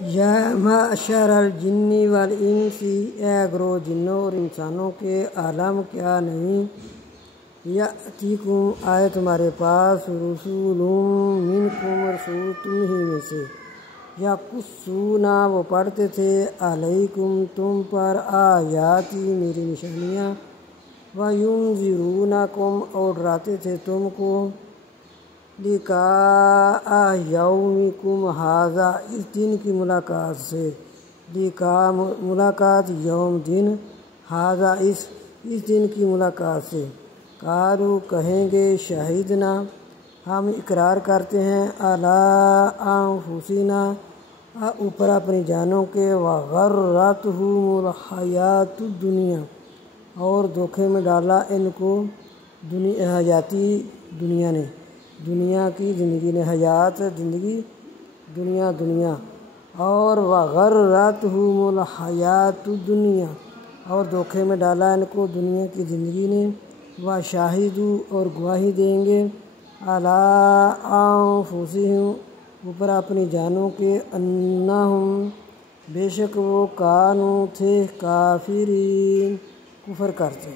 یا معشر الجن والانس، اے گروہ جنوں اور انسانوں کے، عالم کیا نہیں یاتیکم آئے تمہارے پاس رسول منکم، رسول تم ہی میں سے، یقصونا وہ پڑھتے تھے علیکم تم پر آیاتی میری نشانیاں، وینذرونکم اور ڈراتے تھے تم کو، لقاء یومکم ھذا اس دن کی ملاقات سے، لقاء ملاقات یوم دن، ھذا اس دن کی ملاقات سے، قالوا کہیں گے شہدنا ہم اقرار کرتے ہیں، علی انفسنا اوپر اپنی جانوں کے، وغرتہم الحیات الدنیا اور دھوکے میں ڈالا ان کو حیاتی دنیا نے، دنیا کی زندگی نے، حیات زندگی، دنیا اور وغرتہم الحیات الدنیا اور دھوکے میں ڈالا ان کو دنیا کی زندگی نے، وشاہدوا اور گواہی دیں گے، علی انفسہم اوپر اپنی جانوں کے، انہم بے شک وہ کانوا تھے کافرین کفر کرتے۔